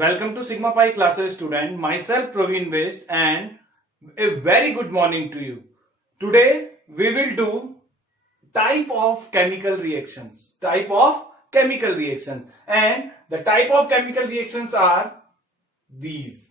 Welcome to Sigma Pi classes student. Myself Praveen Best and a very good morning to you. Today we will do type of chemical reactions. And the type of chemical reactions are these.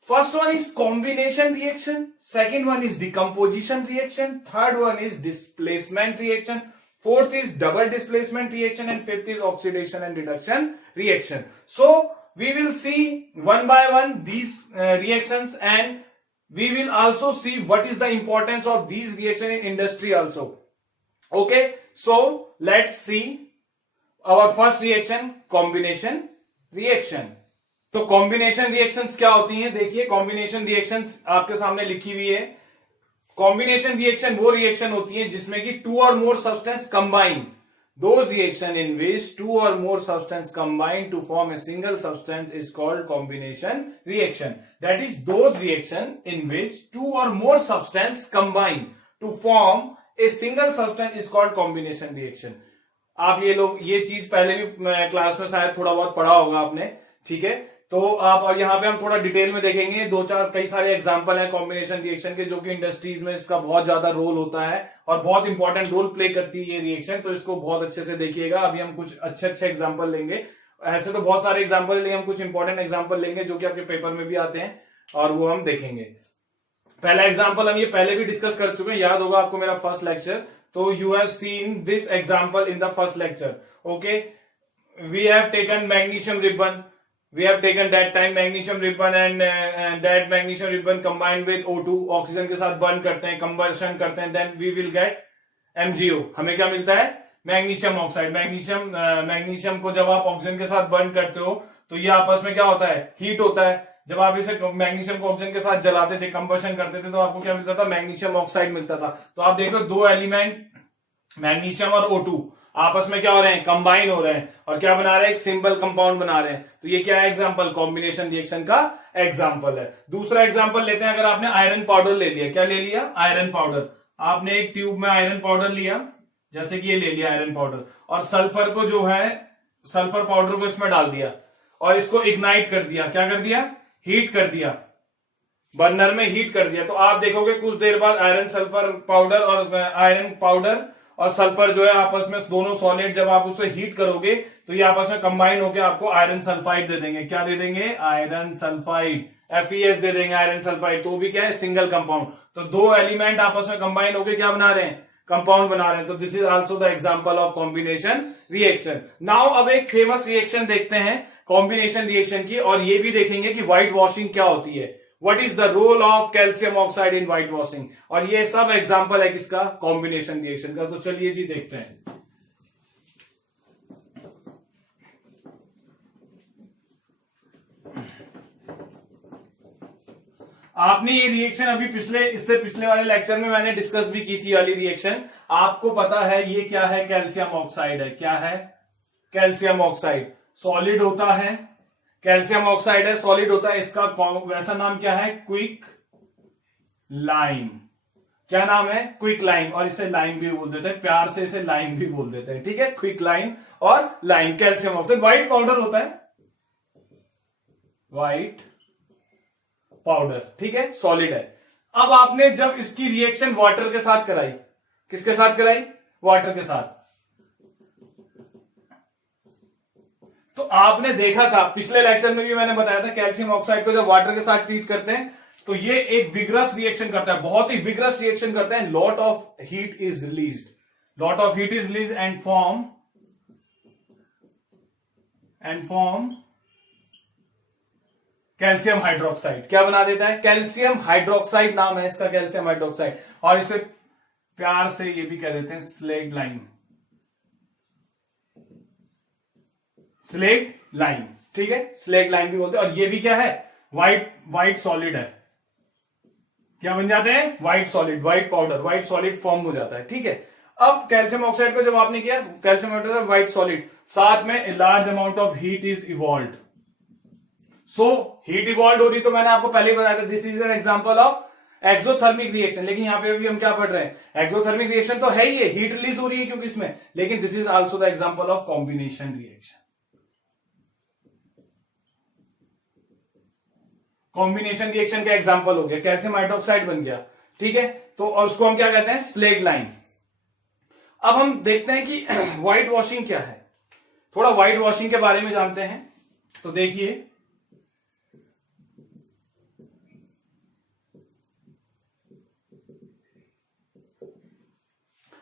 First one is combination reaction, second one is decomposition reaction, third one is displacement reaction, fourth is double displacement reaction, and fifth is oxidation and reduction reaction. So we will see one by one these reactions, and we will also see what is the importance of these reactions in industry also. Okay, so let's see our first reaction, combination reaction. तो combination reactions क्या होती हैं? देखिए, combination reactions आपके सामने लिखी हुई है. कॉम्बिनेशन रिएक्शन वो रिएक्शन होती है जिसमें कि टू और more substance combine. Those reaction in which two or more substance combine to form a single substance is called combination reaction. That is those reaction in which two or more substance combine to form a single substance is called combination reaction. आप ये चीज पहले भी class में शायद थोड़ा बहुत पढ़ा होगा आपने. ठीक है, तो आप यहाँ पे हम थोड़ा डिटेल में देखेंगे. कई सारे एग्जांपल हैं कॉम्बिनेशन रिएक्शन के, जो कि इंडस्ट्रीज में इसका बहुत ज्यादा रोल होता है और बहुत इंपॉर्टेंट रोल प्ले करती है ये रिएक्शन. तो इसको बहुत अच्छे से देखिएगा. अभी हम कुछ अच्छे एग्जांपल लेंगे. ऐसे तो बहुत सारे एग्जांपल लेंगे, हम कुछ इंपॉर्टेंट एग्जांपल लेंगे जो कि आपके पेपर में भी आते हैं और वो हम देखेंगे. पहला एग्जाम्पल हम ये पहले भी डिस्कस कर चुके हैं, याद होगा आपको मेरा फर्स्ट लेक्चर. तो you have seen this example in the first lecture. Okay, we have taken magnesium ribbon. We have taken that time magnesium ribbon and that magnesium ribbon combined with O2 oxygen के साथ burn करते हैं, combustion करते हैं, then we will get MgO. हमें क्या मिलता है? Magnesium oxide. मैग्नीशियम को जब आप ऑक्सीजन के साथ बर्न करते हो तो ये आपस में क्या होता है? हीट होता है. जब आप इसे मैग्नीशियम को ऑक्सीजन के साथ जलाते थे, कंबर्शन करते थे, तो आपको क्या मिलता था? मैग्नीशियम ऑक्साइड मिलता था. तो आप देखो दो एलिमेंट मैग्नीशियम और O2 आपस में क्या हो रहे हैं? कंबाइन हो रहे हैं और क्या बना रहे हैं? एक सिंपल कंपाउंड बना रहे हैं. तो ये क्या है? एग्जांपल कॉम्बिनेशन रिएक्शन का एग्जांपल है. दूसरा एग्जांपल लेते हैं. अगर आपने आयरन पाउडर ले लिया, क्या ले लिया? Iron powder. आपने एक ट्यूब में आयरन पाउडर लिया, जैसे कि ये ले लिया आयरन पाउडर, और सल्फर को जो है, सल्फर पाउडर को इसमें डाल दिया और इसको इग्नाइट कर दिया. क्या कर दिया? हीट कर दिया. बर्नर में हीट कर दिया. तो आप देखोगे कुछ देर बाद आयरन सल्फर पाउडर और आयरन पाउडर और सल्फर जो है आपस में दोनों सॉलिड, जब आप उसे हीट करोगे तो ये आपस में कंबाइन होकर आपको आयरन सल्फाइड दे देंगे. क्या दे देंगे? Iron sulphide. FeS दे देंगे आयरन सल्फाइड. तो भी क्या है? Single compound. तो दो एलिमेंट आपस में कंबाइन होकर क्या बना रहे हैं? कंपाउंड बना रहे हैं. तो this is also the example of combination reaction. Now अब एक फेमस रिएक्शन देखते हैं कॉम्बिनेशन रिएक्शन की, और ये भी देखेंगे कि व्हाइट वॉशिंग क्या होती है. What is the role of calcium oxide in white washing? और ये सब एग्जांपल है किसका? कॉम्बिनेशन रिएक्शन का. तो चलिए जी देखते हैं. आपने ये रिएक्शन अभी इससे पिछले वाले लेक्चर में मैंने डिस्कस भी की थी. वाली रिएक्शन आपको पता है ये क्या है? कैल्शियम ऑक्साइड है. क्या है? Calcium oxide. सॉलिड होता है. कैल्शियम ऑक्साइड है, सॉलिड होता है. इसका वैसा नाम क्या है? Quick lime. क्या नाम है? Quick lime. और इसे लाइम भी बोल देते हैं, प्यार से इसे लाइम भी बोल देते हैं. ठीक है, क्विक लाइम और lime. Calcium oxide white powder होता है. White powder. ठीक है, सॉलिड है. अब आपने जब इसकी रिएक्शन वाटर के साथ कराई, किसके साथ कराई? वाटर के साथ. तो आपने देखा था पिछले लेक्चर में भी मैंने बताया था, कैल्शियम ऑक्साइड को जब वाटर के साथ ट्रीट करते हैं तो ये एक विग्रस रिएक्शन करता है, बहुत ही विग्रस रिएक्शन करता है. Lot of heat is release and form calcium hydroxide. क्या बना देता है? कैल्शियम हाइड्रोक्साइड नाम है इसका, कैल्शियम हाइड्रोक्साइड. और इसे प्यार से ये भी कह देते हैं स्लेग लाइम. Slaked lime. ठीक है, स्लेग लाइम भी बोलते हैं. और ये भी क्या है? व्हाइट सॉलिड है. क्या बन जाते हैं? White solid, white powder, white solid form हो जाता है. ठीक है, अब कैल्शियम ऑक्साइड को जब आपने किया, कैल्शियम ऑक्साइड व्हाइट सॉलिड, साथ में large amount of heat is evolved. So heat evolve हो रही, तो मैंने आपको पहले ही बताया था this is an example of exothermic reaction. लेकिन यहां पे भी हम क्या पढ़ रहे हैं? एक्सोथर्मिक रिएक्शन तो है ही है, हीट रिलीज हो रही है क्योंकि इसमें. लेकिन this is also the example of combination reaction. Combination reaction का एग्जांपल हो गया, कैल्शियम हाइड्रोक्साइड बन गया, ठीक है। तो और उसको हम क्या कहते हैं, स्लेग लाइन। अब हम देखते हैं कि व्हाइट वॉशिंग क्या है, थोड़ा व्हाइट वॉशिंग के बारे में जानते हैं। तो देखिए,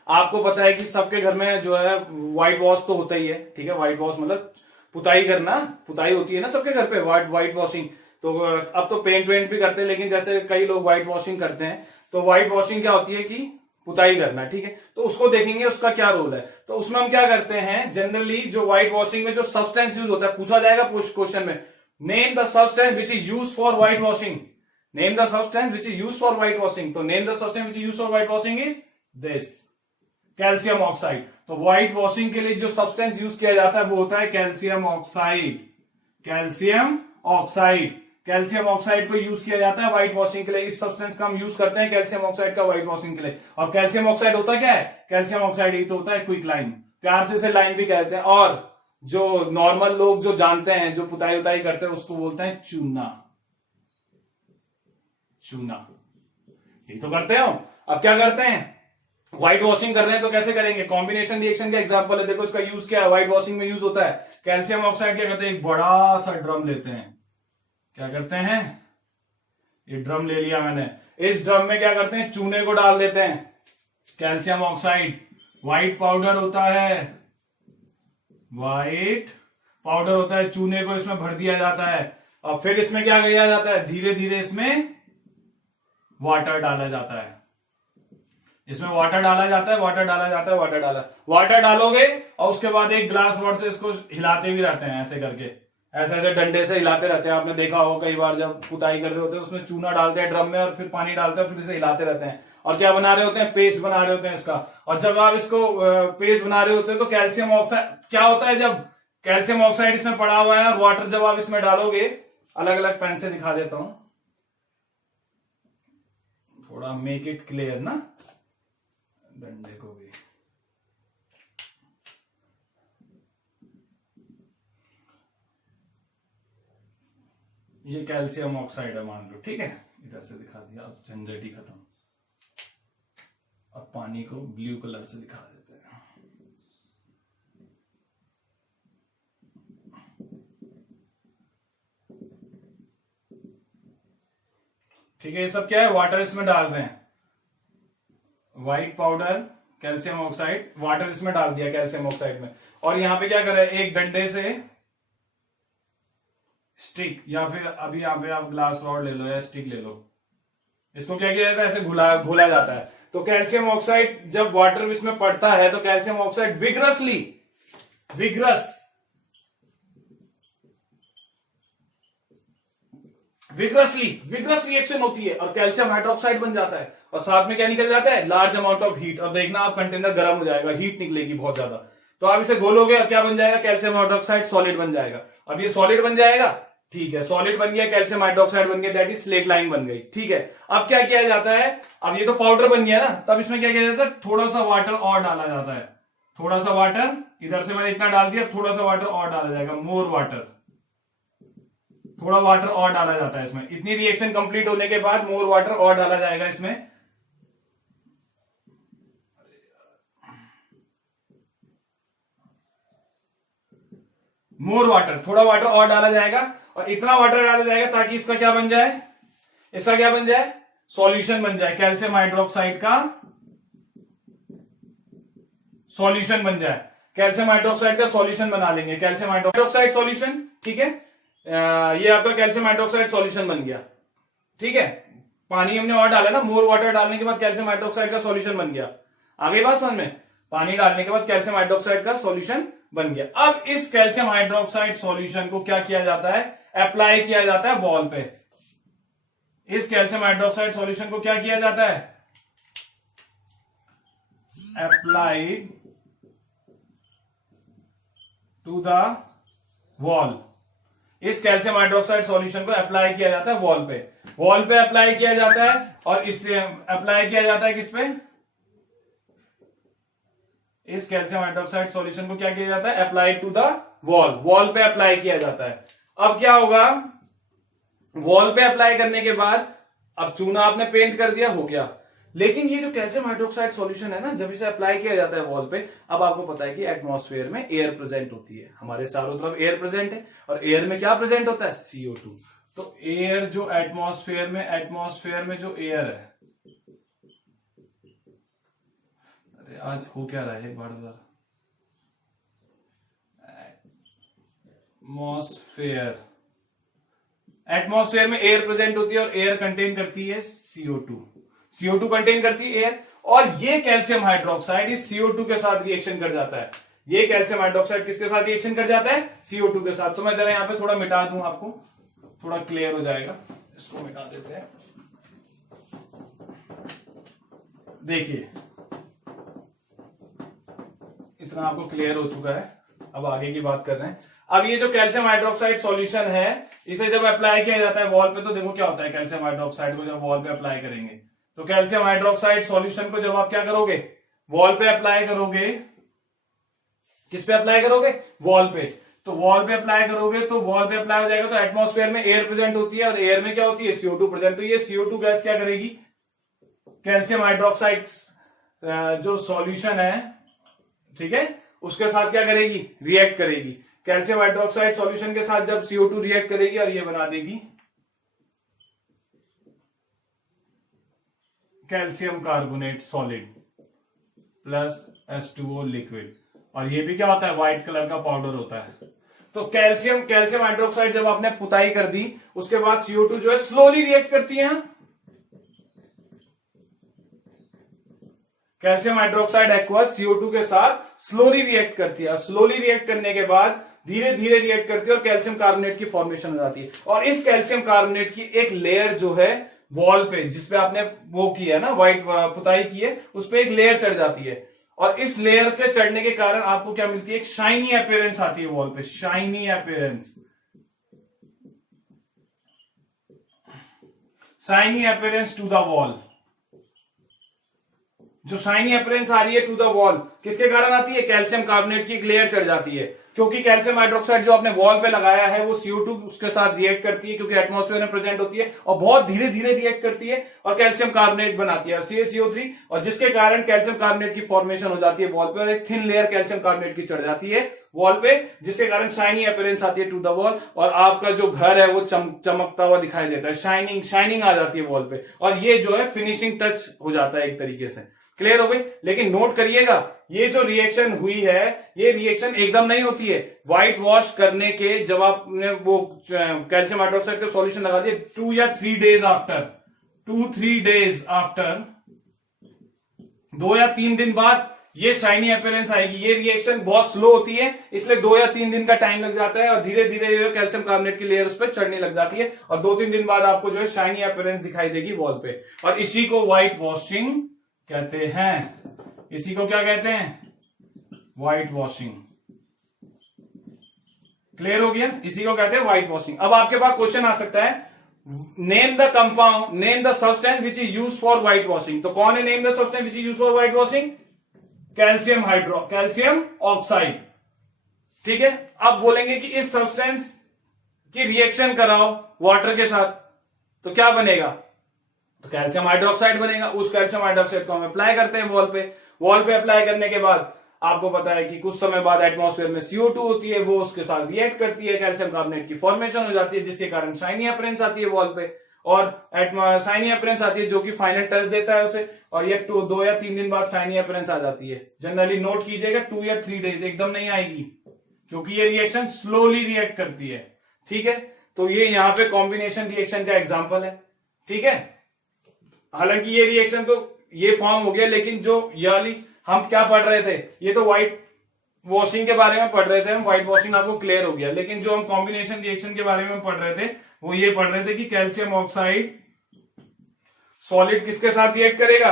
आपको पता है कि सबके घर में जो है व्हाइट वॉश तो होता ही है, ठीक है। व्हाइट वॉश मतलब पुताई करना, पुताई होती है ना सबके घर पे, व्हाइट वॉशिंग। तो अब तो पेंट वेंट भी करते हैं, लेकिन जैसे कई लोग व्हाइट वॉशिंग करते हैं, तो व्हाइट वॉशिंग क्या होती है कि पुताई करना, ठीक है। तो उसको देखेंगे उसका क्या रोल है। तो उसमें हम क्या करते हैं, जनरली जो व्हाइट वॉशिंग में जो सब्सटेंस यूज होता है, पूछा जाएगा क्वेश्चन में, name the substance which is use for whitewashing, name the substance which is use for whitewashing. तो name the substance which is use for whitewashing is this, calcium oxide. तो whitewashing के लिए जो substance use किया जाता है वो होता है calcium oxide, calcium oxide. Calcium oxide को यूज किया जाता है व्हाइट वॉशिंग के लिए, इस सब्सटेंस का हम यूज करते हैं कैल्शियम ऑक्साइड का व्हाइट वॉशिंग के लिए। और कैल्शियम ऑक्साइड होता क्या है, कैल्शियम ऑक्साइड ही तो होता है क्विक लाइम, प्यार से इसे लाइम भी कहते हैं। और जो नॉर्मल लोग जो जानते हैं, जो पुताई उताई करते हैं, उसको बोलते हैं चूना, चूना। ये तो करते हो। अब क्या करते हैं, व्हाइट वॉशिंग कर रहे हैं तो कैसे करेंगे, कॉम्बिनेशन रिएक्शन का एग्जांपल है। देखो इसका यूज क्या है, व्हाइट वॉशिंग में यूज होता है कैल्शियम ऑक्साइड। क्या करते हैं, एक बड़ा सा ड्रम लेते हैं, क्या करते हैं, ये ड्रम ले लिया मैंने, इस ड्रम में क्या करते हैं, चूने को डाल देते हैं, कैल्शियम ऑक्साइड, व्हाइट पाउडर होता है, व्हाइट पाउडर होता है, चूने को इसमें भर दिया जाता है। और फिर इसमें क्या किया जाता है, धीरे धीरे इसमें वाटर डाला जाता है, इसमें वाटर डाला जाता है, वाटर डाला जाता है, वाटर डालोगे और उसके बाद एक ग्लास वाटर से इसको हिलाते भी रहते हैं, ऐसे करके, ऐसे ऐसे डंडे से हिलाते रहते हैं। आपने देखा होगा कई बार जब पुताई कर रहे होते हैं, उसमें चूना डालते हैं ड्रम में और फिर पानी डालते हैं, फिर इसे हिलाते रहते हैं। और क्या बना रहे होते हैं, पेस्ट बना रहे होते हैं इसका। और जब आप इसको पेस्ट बना रहे होते हैं तो कैल्शियम ऑक्साइड क्या होता है, जब कैल्शियम ऑक्साइड इसमें पड़ा हुआ है और वाटर जब आप इसमें डालोगे, अलग अलग पेन से दिखा देता हूं, थोड़ा मेक इट क्लियर ना, डंडे को भी। ये कैल्शियम ऑक्साइड है मान लो, ठीक है, इधर से दिखा दिया, अब झंझट ही खत्म। अब पानी को ब्लू कलर से दिखा देते हैं। ठीक है, ये सब क्या है, वाटर इसमें डाल रहे हैं, white powder, calcium oxide, water इसमें डाल दिया कैल्शियम ऑक्साइड में। और यहां पे क्या कर रहे हैं, एक डंडे से स्टिक, या फिर अभी यहां पे आप ग्लास रॉड ले लो या स्टिक ले लो, इसको क्या किया जाता है, ऐसे घुला जाता है। तो कैल्शियम ऑक्साइड जब वाटर इसमें पड़ता है तो कैल्शियम ऑक्साइड विग्रस रिएक्शन होती है और कैल्शियम हाइड्रोक्साइड बन जाता है। और साथ में क्या निकल जाता है, लार्ज अमाउंट ऑफ हीट। और देखना आप कंटेनर गर्म हो जाएगा, हीट निकलेगी बहुत ज्यादा, तो आप इसे घोलोगे और क्या बन जाएगा, कैल्शियम हाइड्रोक्साइड सॉलिड बन जाएगा। अब ये सॉलिड बन जाएगा, ठीक है, सॉलिड बन गया, कैल्शियम हाइड्रोक्साइड बन गया, दैट इज स्लेट लाइन बन गई, ठीक है। अब क्या किया जाता है, अब ये तो पाउडर बन गया ना, तब इसमें क्या किया जाता है, थोड़ा सा वाटर और डाला जाता है, थोड़ा सा वाटर, इधर से मैंने इतना डाल दिया, थोड़ा सा वाटर और डाला जाएगा, मोर वाटर, थोड़ा वाटर और डाला जाता है इसमें। इतनी रिएक्शन कंप्लीट होने के बाद मोर वाटर और डाला जाएगा इसमें, मोर वाटर, थोड़ा वाटर और डाला जाएगा। और इतना वाटर डाला जाएगा ताकि इसका क्या बन जाए, इसका क्या बन जाए, सॉल्यूशन बन जाए, कैल्शियम हाइड्रोक्साइड का सॉल्यूशन बन जाए, कैल्शियम हाइड्रोक्साइड का सॉल्यूशन बना लेंगे, कैल्शियम हाइड्रोक्साइड सॉल्यूशन, ठीक है। ये आपका कैल्शियम हाइड्रोक्साइड सॉल्यूशन बन गया, ठीक है। पानी हमने और डाला ना, मोर वाटर डालने के बाद कैल्शियम हाइड्रोक्साइड का सॉल्यूशन बन गया। आगे बात समझ में, पानी डालने के बाद कैल्शियम हाइड्रोक्साइड का सॉल्यूशन बन गया। अब इस कैल्शियम हाइड्रोक्साइड सॉल्यूशन को क्या किया जाता है, अप्लाई किया जाता है वॉल पे। इस कैल्शियम हाइड्रोक्साइड सॉल्यूशन को क्या किया जाता है, अप्लाइड टू द वॉल। इस कैल्शियम हाइड्रोक्साइड सॉल्यूशन को अप्लाई किया जाता है वॉल पे, वॉल पे अप्लाई किया जाता है। और इससे अप्लाई किया जाता है किस पे, इस कैल्शियम हाइड्रोक्साइड सॉल्यूशन को क्या किया जाता है, apply to the wall, wall पे अप्लाई किया जाता है। अब क्या होगा, वॉल पे अप्लाई करने के बाद अब चूना आपने पेंट कर दिया, हो गया। लेकिन ये जो कैल्शियम हाइड्रोक्साइड सॉल्यूशन है ना, जब इसे अप्लाई किया जाता है वॉल पे, अब आपको पता है कि एटमॉस्फेयर में एयर प्रेजेंट होती है, हमारे चारों तरफ एयर प्रेजेंट है, और एयर में क्या प्रेजेंट होता है, CO2। तो एयर जो एटमॉस्फेयर में जो एयर है, अरे आज हो क्या रहा है, बार बार एटमॉस्फेयर में एयर प्रेजेंट होती है, और एयर कंटेन करती है CO2 कंटेन करती है एयर, और ये कैल्शियम हाइड्रोक्साइड इस CO2 के साथ रिएक्शन कर जाता है। ये कैल्शियम हाइड्रोक्साइड किसके साथ रिएक्शन कर जाता है, CO2 के साथ। तो मैं जरा यहां पे थोड़ा मिटा दूं, आपको थोड़ा क्लियर हो जाएगा, इसको मिटा देते हैं। देखिए इतना आपको क्लियर हो चुका है, अब आगे की बात कर रहे हैं। अब ये जो कैल्शियम हाइड्रोक्साइड सॉल्यूशन है, इसे जब अप्लाई किया जाता है वॉल पे, तो देखो क्या होता है, कैल्शियम हाइड्रोक्साइड को जब वॉल पे अप्लाई करेंगे, तो कैल्शियम हाइड्रोक्साइड सॉल्यूशन को जब आप क्या करोगे, वॉल पे अप्लाई करोगे, किस पे अप्लाई करोगे, वॉल पे। तो वॉल पे अप्लाई करोगे तो वॉल पे अप्लाई हो जाएगा, तो एटमॉस्फेयर में एयर प्रेजेंट होती है, और एयर में क्या होती है, CO2 प्रेजेंट। तो ये CO2 गैस क्या करेगी, कैल्शियम हाइड्रोक्साइड जो सॉल्यूशन है, ठीक है, उसके साथ क्या करेगी, रिएक्ट करेगी। कैल्शियम हाइड्रोक्साइड सॉल्यूशन के साथ जब CO2 रिएक्ट करेगी, और ये बना देगी calcium carbonate solid plus H2O liquid, और ये भी क्या होता है, व्हाइट कलर का पाउडर होता है। तो कैल्शियम हाइड्रोक्साइड जब आपने पुताई कर दी, उसके बाद CO2 जो है स्लोली रिएक्ट करती है। कैल्शियम हाइड्रोक्साइड एक्वस CO2 के साथ स्लोली रिएक्ट करती है। स्लोली रिएक्ट करने के बाद धीरे धीरे रिएक्ट करती है, और कैल्शियम कार्बोनेट की फॉर्मेशन हो जाती है। और इस कैल्शियम कार्बोनेट की एक लेयर जो है वॉल पे, जिसपे आपने वो किया है ना, व्हाइट पुताई की है, उस पे एक लेयर चढ़ जाती है, और इस लेयर के चढ़ने के कारण आपको क्या मिलती है, एक शाइनी अपीयरेंस आती है वॉल पे, shiny appearance to the wall. जो शाइनी अपीयरेंस आ रही है टू द वॉल, किसके कारण आती है, कैल्शियम कार्बोनेट की एक लेयर चढ़ जाती है, क्योंकि कैल्शियम हाइड्रोक्साइड जो आपने वॉल पे लगाया है वो CO2 उसके साथ रिएक्ट करती है, क्योंकि एटमॉस्फेयर में प्रेजेंट होती है, और बहुत धीरे धीरे रिएक्ट करती है, और कैल्शियम कार्बोनेट बनाती है, CaCO3, और जिसके कारण कैल्शियम कार्बोनेट की फॉर्मेशन हो जाती है वॉल पे, और एक थिन लेयर कैल्शियम कार्बोनेट की चढ़ जाती है वॉल पे, जिसके कारण शाइनी अपीयरेंस आती है टू द वॉल, और आपका जो घर है वो चमकता हुआ दिखाई देता है, शाइनिंग आ जाती है वॉल पे, और ये जो है फिनिशिंग टच हो जाता है एक तरीके से। क्लियर हो गई। लेकिन नोट करिएगा, ये जो रिएक्शन हुई है, ये रिएक्शन एकदम नहीं होती है। व्हाइट वॉश करने के जब आपने वो कैल्शियम हाइड्रोक्साइड का सॉल्यूशन लगा दिया, 2 या 3 डेज आफ्टर, 2-3 डेज आफ्टर, 2 या 3 दिन बाद ये शाइनी अपीयरेंस आएगी। ये रिएक्शन बहुत स्लो होती है, इसलिए 2 या 3 दिन का टाइम लग जाता है, और धीरे धीरे कैल्शियम कार्बोनेट की लेयर उस पर चढ़ने लग जाती है, और 2-3 दिन बाद आपको जो है शाइनी अपीयरेंस दिखाई देगी वॉल पे, और इसी को व्हाइट वॉशिंग कहते हैं। इसी को क्या कहते हैं, व्हाइट वॉशिंग। क्लियर हो गया, इसी को कहते हैं व्हाइट वॉशिंग। अब आपके पास क्वेश्चन आ सकता है, name the compound, name the substance which is use for whitewashing. तो कौन है name the substance which is use for white washing, calcium oxide. ठीक है, अब बोलेंगे कि इस सब्सटेंस की रिएक्शन कराओ वाटर के साथ, तो क्या बनेगा, तो कैल्शियम हाइड्रोक्साइड बनेगा। उस कैल्शियम हाइड्रोक्साइड को हम अप्लाई करते हैं वॉल पे। वॉल पे अप्लाई करने के बाद आपको पता है कि कुछ समय बाद एटमॉस्फेयर में CO2 होती है, वो उसके साथ रिएक्ट करती है, कैल्शियम कार्बोनेट की फॉर्मेशन हो जाती है, जिसके कारण शाइनी अपीयरेंस आती है वॉल पे, और शाइनी अपीयरेंस आती है जो कि फाइनल टच देता है उसे, और ये 2 या 3 दिन बाद शाइनी अपीयरेंस आ जाती है। जनरली नोट कीजिएगा 2 या 3 डेज, एकदम नहीं आएगी, क्योंकि ये रिएक्शन स्लोली रिएक्ट करती है। ठीक है, तो ये यहां पे कॉम्बिनेशन रिएक्शन का एग्जाम्पल है। ठीक है, हालांकि ये रिएक्शन तो ये फॉर्म हो गया, लेकिन जो याली हम क्या पढ़ रहे थे, ये तो व्हाइट वॉशिंग के बारे में पढ़ रहे थे हम, व्हाइट वॉशिंग आपको क्लियर हो गया। लेकिन जो हम कॉम्बिनेशन रिएक्शन के बारे में पढ़ रहे थे, वो ये पढ़ रहे थे कि कैल्शियम ऑक्साइड सॉलिड किसके साथ रिएक्ट करेगा,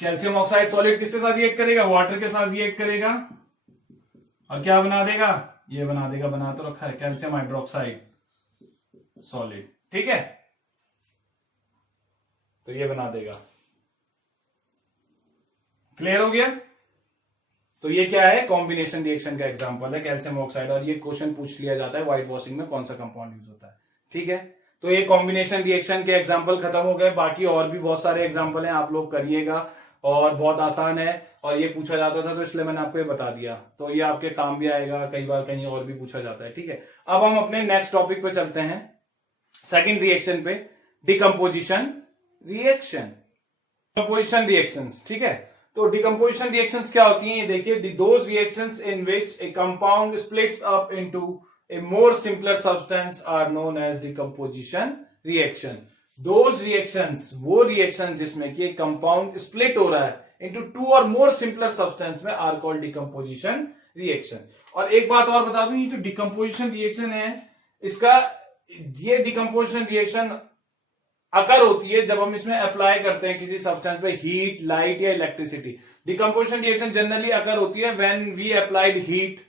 कैल्शियम ऑक्साइड सॉलिड किसके साथ रिएक्ट करेगा, वाटर के साथ रिएक्ट करेगा, और क्या बना देगा, ये बना देगा, बना तो रखा है, कैल्शियम हाइड्रोक्साइड सॉलिड। ठीक है, तो ये बना देगा। क्लियर हो गया। तो ये क्या है, कॉम्बिनेशन रिएक्शन का एग्जांपल है कैल्शियम ऑक्साइड, और ये क्वेश्चन पूछ लिया जाता है व्हाइट वॉशिंग में कौन सा कंपाउंड यूज होता है। ठीक है, तो ये कॉम्बिनेशन रिएक्शन के एग्जाम्पल खत्म हो गए। बाकी और भी बहुत सारे एग्जाम्पल हैं, आप लोग करिएगा और बहुत आसान है और ये पूछा जाता था तो इसलिए मैंने आपको ये बता दिया, तो ये आपके काम भी आएगा, कई बार कहीं और भी पूछा जाता है। ठीक है, अब हम अपने नेक्स्ट टॉपिक पे चलते हैं, सेकंड रिएक्शन पे, डिकम्पोजिशन रिएक्शन। डिकम्पोजिशन रिएक्शंस, ठीक है, तो डिकम्पोजिशन रिएक्शंस क्या होती हैं, ये देखिए, those reactions in which A compound splits up into a more simpler substance are known as decomposition reaction. Those reactions, वो reaction जिसमें कि कंपाउंड स्प्लिट हो रहा है into two or more simpler substance में are called decomposition reaction. और एक बात और बता दूं, ये जो decomposition reaction है, इसका ये decomposition reaction अकर होती है जब हम इसमें अप्लाई करते हैं किसी सब्सटेंस पे हीट, लाइट या electricity. Decomposition reaction generally occur होती है when we applied heat,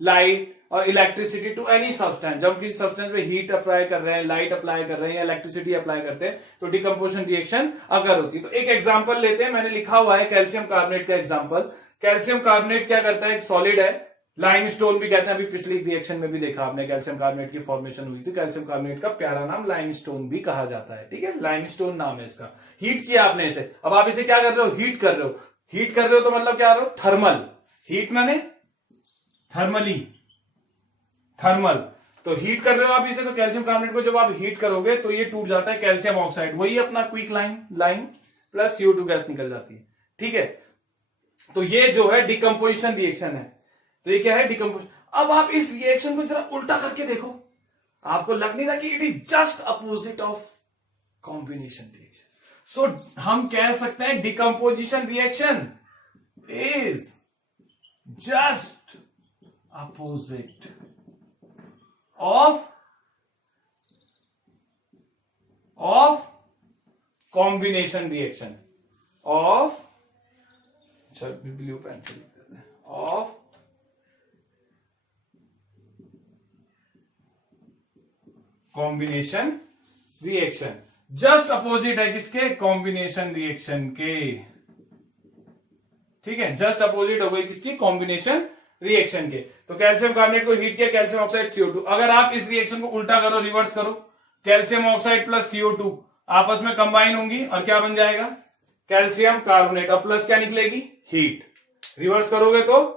light और इलेक्ट्रिसिटी टू एनी सब्सटेंस। जब किसी सब्सटेंस पे हीट अप्लाई कर रहे हैं, लाइट अप्लाई कर रहे हैं या इलेक्ट्रिसिटी अप्लाई करते हैं तो डिकम्पोजिशन रिएक्शन अकर होती है। तो एक एग्जांपल लेते हैं, मैंने लिखा हुआ है कैल्शियम कार्बोनेट का एग्जांपल। कैल्शियम कार्बोनेट क्या करता है, एक सॉलिड है, लाइमस्टोन भी कहते हैं, अभी पिछली रिएक्शन में भी देखा आपने कैल्शियम कार्बोनेट की फॉर्मेशन हुई थी। कैल्शियम कार्बोनेट का प्यारा नाम लाइमस्टोन भी कहा जाता है। ठीक है, लाइमस्टोन नाम है इसका। हीट किया आपने इसे, अब आप इसे क्या कर रहे हो, हीट कर रहे हो। हीट कर रहे हो तो मतलब क्या कर रहे हो, थर्मल। हीट माने थर्मली, थर्मल, तो हीट कर रहे हो आप इसे, तो कैल्शियम कार्बोनेट को जब आप हीट करोगे तो ये टूट जाता है कैल्शियम ऑक्साइड, वही अपना quick line plus CO2 gas निकल जाती है। ठीक है, तो ये जो है डिकम्पोजिशन रिएक्शन है। तो ये क्या है, डिकम्पोजिशन। अब आप इस रिएक्शन को जरा उल्टा करके देखो, आपको लग नहीं रहा कि it is just opposite of combination reaction. So हम कह सकते हैं decomposition reaction is just opposite of combination reaction of, अच्छा ब्लू पेंसिल लिख देते हैं, of combination reaction। Just opposite है किसके, कॉम्बिनेशन रिएक्शन के। ठीक है, जस्ट अपोजिट हो गई किसकी, कॉम्बिनेशन रिएक्शन के। तो कैल्शियम कार्बोनेट को हीट किया, कैल्शियम ऑक्साइड CO2। अगर आप इस रिएक्शन को उल्टा करो, रिवर्स करो, कैल्शियम ऑक्साइड प्लस CO2 आपस में कंबाइन होंगी और क्या बन जाएगा, कैल्शियम कार्बोनेट, और प्लस क्या निकलेगी, हीट। रिवर्स करोगे तो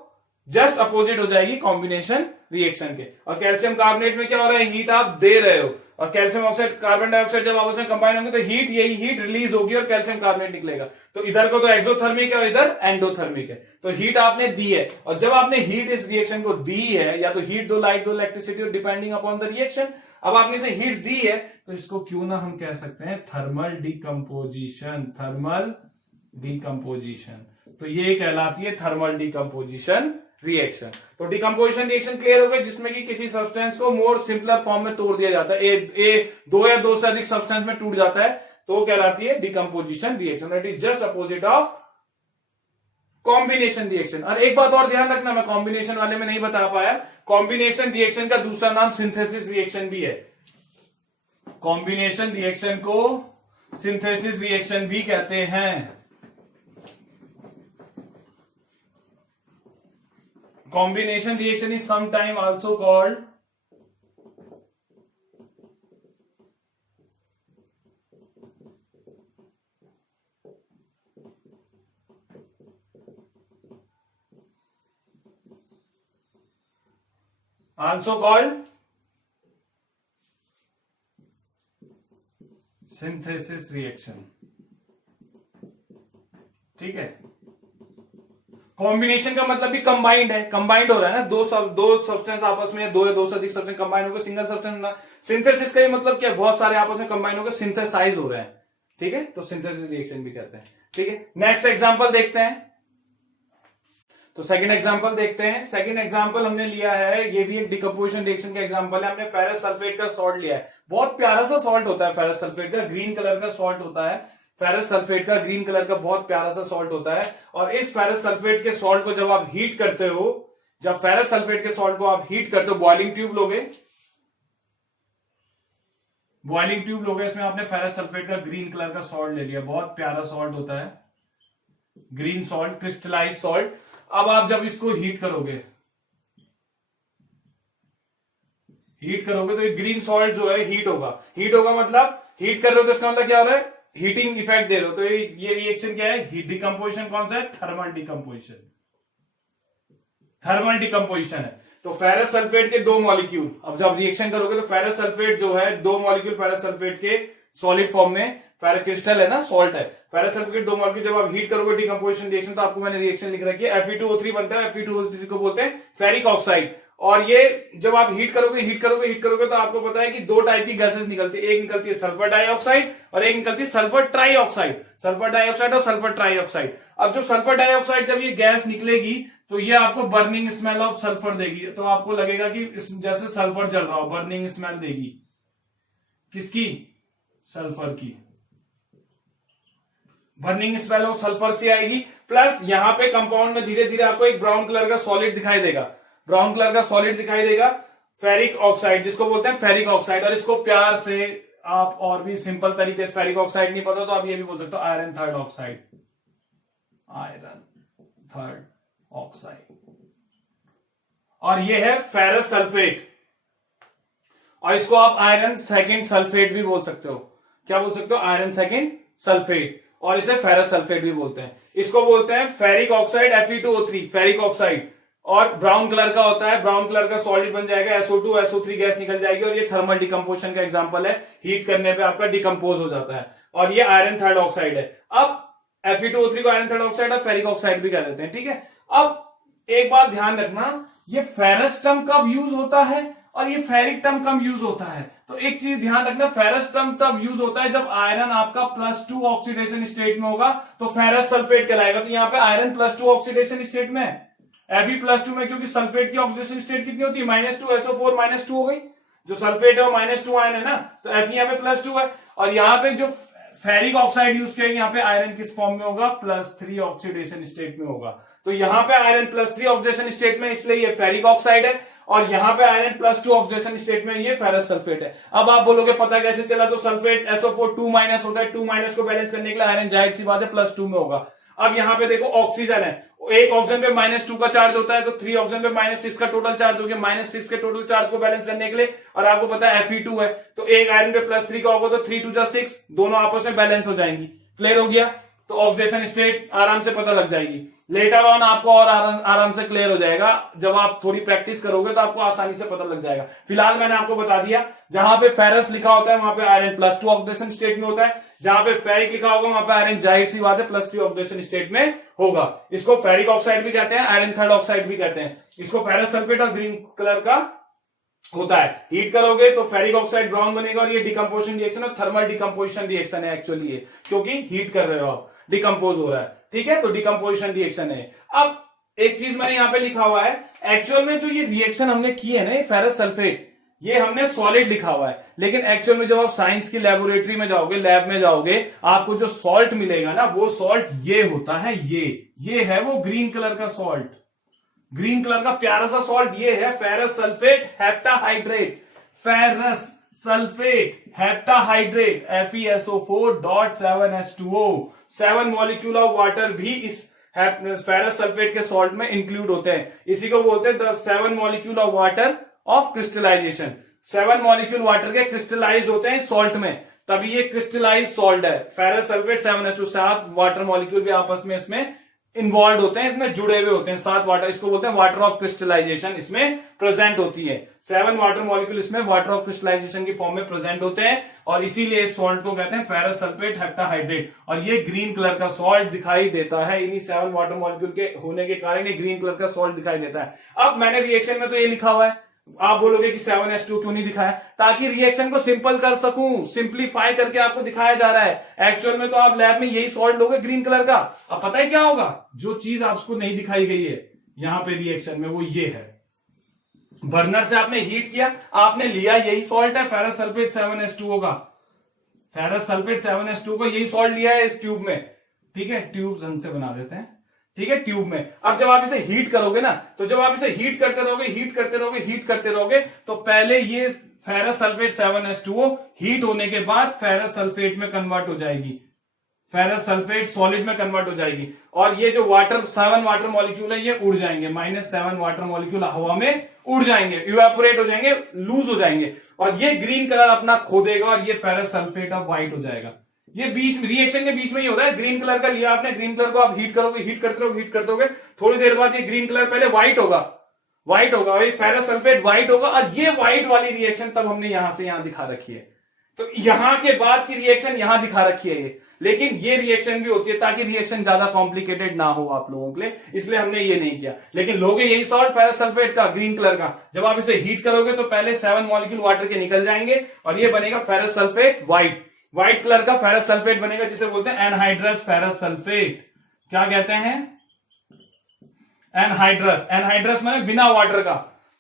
जस्ट अपोजिट हो जाएगी कॉम्बिनेशन रिएक्शन के। और कैल्शियम कार्बोनेट में क्या हो रहा है, हीट आप दे रहे हो, और कैल्शियम ऑक्साइड, कार्बन डाइऑक्साइड जब आपस में कंबाइन होंगे तो हीट, यही हीट रिलीज होगी और कैल्शियम कार्बोनेट निकलेगा। तो इधर को तो एक्सोथर्मिक है और इधर एंडोथर्मिक है। तो हीट आपने दी है, और जब आपने हीट इस रिएक्शन को दी है, या तो हीट दो, लाइट दो, electricity, depending upon the reaction. अब आपने इसे हीट दी है तो इसको क्यों ना हम कह सकते हैं थर्मल डिकम्पोजिशन, थर्मल डिकम्पोजिशन। तो ये कहलाती है थर्मल डिकम्पोजिशन रिएक्शन। तो डिकम्पोजिशन रिएक्शन क्लियर हो गई, जिसमें कि किसी सब्सटेंस को मोर सिंपलर फॉर्म में तोड़ दिया जाता है, दो या दो से अधिक सब्सटेंस में टूट जाता है, तो कहलाती है decomposition reaction. It is just opposite of combination reaction. और एक बात और ध्यान रखना, मैं कॉम्बिनेशन वाले में नहीं बता पाया, कॉम्बिनेशन रिएक्शन का दूसरा नाम सिंथेसिस रिएक्शन भी है। कॉम्बिनेशन रिएक्शन को सिंथेसिस रिएक्शन भी कहते हैं। Combination reaction is sometimes also called synthesis reaction। ठीक है, कॉम्बिनेशन का मतलब भी कंबाइंड है, कंबाइंड हो रहा है ना, दो सब्सटेंस आपस में, दो या दो से अधिक सब्सटेंस कंबाइन होकर सिंगल सब्सटेंस। सिंथेसिस का ही मतलब क्या, बहुत सारे आपस में कंबाइन होकर सिंथेसाइज हो रहे हैं। ठीक है, तो सिंथेसिस रिएक्शन भी कहते हैं। ठीक है, नेक्स्ट एग्जांपल देखते हैं। तो सेकंड एग्जांपल देखते हैं। सेकंड एग्जांपल हमने लिया है, ये भी एक डिकम्पोजिशन रिएक्शन का एग्जांपल है। हमने फेरस सल्फेट का सॉल्ट लिया है, बहुत प्यारा सा सॉल्ट होता है फेरस सल्फेट का, ग्रीन कलर का सॉल्ट होता है फेरस सल्फेट का, ग्रीन कलर का बहुत प्यारा सा सॉल्ट होता है। और इस फेरस सल्फेट के सॉल्ट को जब आप हीट करते हो, जब फेरस सल्फेट के सॉल्ट को आप हीट करते हो, बॉइलिंग ट्यूब लोगे, बॉइलिंग ट्यूब लोगे, इसमें आपने फेरस सल्फेट का ग्रीन कलर का सॉल्ट ले लिया, बहुत प्यारा सॉल्ट होता है, ग्रीन सॉल्ट, क्रिस्टलाइज सॉल्ट। अब आप जब इसको हीट करोगे, हीट करोगे तो ये ग्रीन सॉल्ट जो है हीट होगा। हीट होगा मतलब हीट कर रहे हो तो इसका मतलब क्या हो रहा है, हीटिंग इफेक्ट दे रहे हो। तो ये रिएक्शन क्या है, हीट डिकम्पोजिशन। कौन सा है, थर्मल डिकम्पोजिशन। थर्मल डिकम्पोजिशन है। तो फेरस सल्फेट के दो मॉलिक्यूल, अब जब रिएक्शन करोगे तो फेरस सल्फेट जो है दो मॉलिक्यूल फेरस सल्फेट के सॉलिड फॉर्म में, फेरस क्रिस्टल है ना, सॉल्ट है, फेरस सल्फेट दो मॉलिक्यूल जब आप हीट करोगे डिकम्पोजिशन रिएक्शन, तो आपको मैंने रिएक्शन लिख रखी है Fe2O3 बनता है। Fe2O3 को बोलते हैं फेरिक ऑक्साइड। और ये जब आप हीट करोगे तो आपको पता है कि दो टाइप की गैसेस निकलती है, एक निकलती है सल्फर डाइऑक्साइड और एक निकलती है सल्फर ट्राइऑक्साइड। सल्फर डाइऑक्साइड और सल्फर ट्राइऑक्साइड। अब जो सल्फर डाइऑक्साइड जब ये गैस निकलेगी तो ये आपको बर्निंग स्मेल ऑफ सल्फर देगी। तो आपको लगेगा कि जैसे सल्फर जल रहा हो, बर्निंग स्मेल देगी। किसकी, सल्फर की। बर्निंग स्मेल ऑफ सल्फर से आएगी। प्लस यहां पे कंपाउंड में धीरे धीरे आपको एक ब्राउन कलर का सॉलिड दिखाई देगा, ब्राउन कलर का सॉलिड दिखाई देगा, फेरिक ऑक्साइड, जिसको बोलते हैं फेरिक ऑक्साइड। और इसको प्यार से आप और भी सिंपल तरीके से, फेरिक ऑक्साइड नहीं पता तो आप ये भी बोल सकते हो iron third oxide, iron third oxide. और ये है फेरस सल्फेट, और इसको आप आयरन सेकंड सल्फेट भी बोल सकते हो। क्या बोल सकते हो, आयरन सेकंड सल्फेट। और इसे फेरस सल्फेट भी बोलते हैं। इसको बोलते हैं ferric oxide Fe2O3, ferric oxide. और ब्राउन कलर का होता है, ब्राउन कलर का सॉलिड बन जाएगा, SO2 SO3 गैस निकल जाएगी। और ये थर्मल डिकम्पोजिशन का एग्जांपल है, हीट करने पे आपका डिकम्पोज हो जाता है। और ये आयरन थर्ड ऑक्साइड है। अब Fe2O3 को आयरन थर्ड ऑक्साइड और फेरिक ऑक्साइड भी कह देते हैं, ठीक है। अब एक बात ध्यान रखना, ये फेरस टर्म कब यूज होता है और ये फेरिक टर्म कब यूज होता है। तो एक चीज ध्यान रखना, फेरस टर्म तब यूज होता है जब आयरन आपका +2 ऑक्सीडेशन स्टेट में होगा, तो फेरस सल्फेट कहलाएगा। तो यहाँ पे आयरन +2 ऑक्सीडेशन स्टेट में है, Fe+2 में, क्योंकि सल्फेट की ऑक्सीडेशन स्टेट कितनी होती है, -2, SO4 -2 हो गई। जो सल्फेट है वो -2 आयन है ना, तो Fe यहाँ पे +2 है। और यहाँ पे जो फेरिक ऑक्साइड यूज किया, यहाँ पे आयरन किस फॉर्म में होगा, +3 ऑक्सीडेशन स्टेट में होगा। तो यहाँ पे आयरन +3 ऑक्सीडेशन स्टेट में, इसलिए ये फेरिक ऑक्साइड है। और यहाँ पे आयरन +2 ऑक्सीडेशन स्टेट में, ये फेरस सल्फेट है। अब आप बोलोगे पता कैसे चला, तो सल्फेट SO4 2- होता है, 2- को बैलेंस करने के लिए आयरन जाहिर सी बात है +2 में होगा। अब यहाँ पे देखो ऑक्सीजन है, एक ऑक्सीजन पे -2 का चार्ज होता है, तो 3 ऑक्सीजन पे -6 का टोटल चार्ज हो गया। -6 के टोटल चार्ज को बैलेंस करने के लिए, और आपको पता है Fe2 है, तो एक आयरन पे +3 का होगा, तो 3 2 6, दोनों आपस में बैलेंस हो जाएंगी। क्लियर हो गया। तो ऑक्सीडेशन स्टेट आराम से पता लग जाएगी। लेटर ऑन आपको और आराम से क्लियर हो जाएगा, जब आप थोड़ी प्रैक्टिस करोगे तो आपको आसानी से पता लग जाएगा। फिलहाल मैंने आपको बता दिया, जहां पे फेरस लिखा होता है वहां पे आयरन +2 ऑक्सीडेशन स्टेट में होता है, जहां पे फेरिक लिखा होगा वहां पे आयरन जाहिर सी बात है +3 ऑक्सीडेशन स्टेट में होगा। इसको फेरिक ऑक्साइड भी कहते हैं, आयरन थर्ड ऑक्साइड भी कहते हैं। इसको फेरस सल्फेट और ग्रीन कलर का होता है। हीट करोगे तो फेरिक ऑक्साइड ब्राउन बनेगा, और ये डिकम्पोजिशन रिएक्शन और थर्मल डिकम्पोजिशन रिएक्शन है एक्चुअली ये, क्योंकि हीट कर रहे हो आप, डिकम्पोज हो रहा है, ठीक है। तो डिकम्पोजिशन रिएक्शन है। अब एक चीज मैंने यहां पे लिखा हुआ है, एक्चुअल में जो ये रिएक्शन हमने की है ना, ये फेरस सल्फेट, ये हमने सॉलिड लिखा हुआ है, लेकिन एक्चुअल में जब आप साइंस की लेबोरेटरी में जाओगे, लैब में जाओगे, आपको जो सॉल्ट मिलेगा ना, वो सॉल्ट ये होता है, ये है वो ग्रीन कलर का सॉल्ट, ग्रीन कलर का प्यारा सा सॉल्ट, ये है ferrous sulphate heptahydrate, ferrous sulphate heptahydrate, FeSO4.7H2O। 7 molecule of water भी इस फेरस सल्फेट के सॉल्ट में इंक्लूड होते हैं। इसी को बोलते हैं the 7 molecule of water of crystallisation. 7 molecule water के क्रिस्टलाइज्ड होते हैं सॉल्ट में, तभी ये क्रिस्टलाइज सॉल्ट है। Ferrous sulphate 7H2, 7 water molecule भी आपस में इसमें इन्वॉल्व होते हैं, इसमें जुड़े हुए होते हैं, 7 वाटर, इसको बोलते हैं वाटर ऑफ क्रिस्टलाइजेशन, इसमें प्रेजेंट होती है। 7 वाटर मॉलिक्यूल इसमें वाटर ऑफ क्रिस्टलाइजेशन की फॉर्म में प्रेजेंट होते हैं, और इसीलिए इस सॉल्ट को कहते हैं फेरस सल्फेट हेप्टाहाइड्रेट। और ये ग्रीन कलर का सॉल्ट दिखाई देता है, इन्हीं 7 वाटर मॉलिक्यूल के होने के कारण ये ग्रीन कलर का सॉल्ट दिखाई देता है। अब मैंने रिएक्शन में तो ये लिखा हुआ है, आप बोलोगे कि 7H2 क्यों नहीं दिखाया, ताकि रिएक्शन को सिंपल कर सकूं, सिंपलीफाई करके आपको दिखाया जा रहा है। एक्चुअल में तो आप लैब में यही सॉल्ट लोगे ग्रीन कलर का। अब पता है क्या होगा, जो चीज आपको नहीं दिखाई गई है यहां पे रिएक्शन में, वो ये है, बर्नर से आपने हीट किया, आपने लिया यही सॉल्ट है, फेरस सल्फेट 7H2O का, फेरस सल्फेट 7H2O को यही सॉल्ट लिया है इस ट्यूब में, ठीक है। ट्यूब ढंग से बना देते हैं, ठीक है, ट्यूब में। अब जब आप इसे हीट करोगे ना, तो जब आप इसे हीट करते रहोगे, तो पहले ये फेरस सल्फेट 7H2O हीट होने के बाद फेरस सल्फेट में कन्वर्ट हो जाएगी, फेरस सल्फेट सॉलिड में कन्वर्ट हो जाएगी और ये जो वाटर 7 वाटर मॉलिक्यूल है ये उड़ जाएंगे, -7 वाटर मॉलिक्यूल हवा में उड़ जाएंगे, इवेपोरेट हो जाएंगे, लूज हो जाएंगे और ये ग्रीन कलर अपना खो देगा और ये फेरस सल्फेट ऑफ व्हाइट हो जाएगा। ये बीच रिएक्शन के बीच में ही हो रहा है। ग्रीन कलर का लिया आपने, ग्रीन कलर को आप हीट करोगे, हीट करते रहोगे, हीट करते रहोगे, थोड़ी देर बाद ये ग्रीन कलर पहले व्हाइट होगा, व्हाइट होगा, वही फेरस सल्फेट व्हाइट होगा और ये व्हाइट वाली रिएक्शन तब हमने यहां से यहां दिखा रखी है। तो यहां के बाद की रिएक्शन यहां दिखा रखी है ये, लेकिन ये रिएक्शन भी होती है ताकि रिएक्शन ज्यादा कॉम्प्लिकेटेड ना हो आप लोगों के लिए, इसलिए हमने ये नहीं किया। लेकिन लोगे यही सॉल्ट फेरस सल्फेट का ग्रीन कलर का, जब आप इसे हीट करोगे तो पहले 7 मॉलिक्यूल वाटर के निकल जाएंगे और ये बनेगा ferrous sulphate white, white colour का फेरस सल्फेट बनेगा जिसे बोलते हैं एनहाइड्रस फेरस सल्फेट। क्या कहते हैं? एनहाइड्रस। एनहाइड्रस माने बिना वाटर का,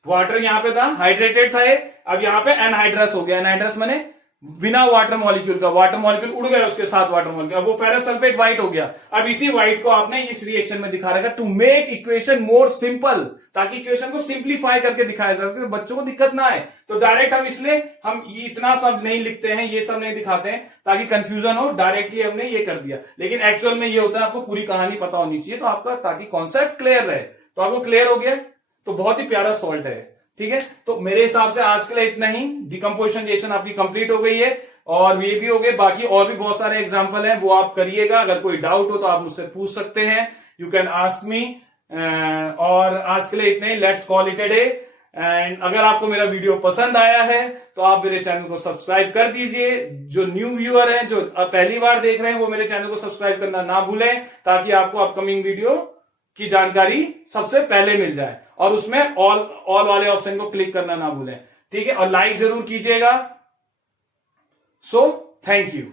वाटर यहां पे था, हाइड्रेटेड था ये, अब यहां पे एनहाइड्रस हो गया। एनहाइड्रस माने बिना वाटर मॉलिक्यूल का, वाटर मॉलिक्यूल उड़ गए उसके साथ वाटर मॉलिक्यूल, अब वो फेरस सल्फेट व्हाइट हो गया। अब इसी व्हाइट को आपने इस रिएक्शन में दिखा रखा to make equation more simple, ताकि इक्वेशन को सिंप्लीफाई करके दिखाया जा सके, बच्चों को दिक्कत ना आए। तो डायरेक्ट हम इसलिए हम इतना सब नहीं लिखते हैं, ये सब नहीं दिखाते हैं ताकि कंफ्यूजन हो, डायरेक्टली हमने ये कर दिया। लेकिन एक्चुअल में ये होता है आपको पूरी कहानी पता होनी चाहिए तो आपका, ताकि कॉन्सेप्ट क्लियर रहे। तो आपको क्लियर हो गया, तो बहुत ही प्यारा सॉल्ट है, ठीक है। तो मेरे हिसाब से आज के लिए इतना ही। डिकम्पोजिशन रिएक्शन आपकी कंप्लीट हो गई है और ये भी हो गए, बाकी और भी बहुत सारे एग्जांपल हैं, वो आप करिएगा। अगर कोई डाउट हो तो आप मुझसे पूछ सकते हैं, यू कैन आस्क मी। और आज के लिए इतना ही, let's call it a day. And अगर आपको मेरा वीडियो पसंद आया है तो आप मेरे चैनल को सब्सक्राइब कर दीजिए। जो न्यू व्यूअर हैं, जो पहली बार देख रहे हैं, वो मेरे चैनल को सब्सक्राइब करना ना भूलें, ताकि आपको अपकमिंग वीडियो की जानकारी सबसे पहले मिल जाए। और उसमें ऑल वाले ऑप्शन को क्लिक करना ना भूलें, ठीक है। और लाइक जरूर कीजिएगा। So thank you.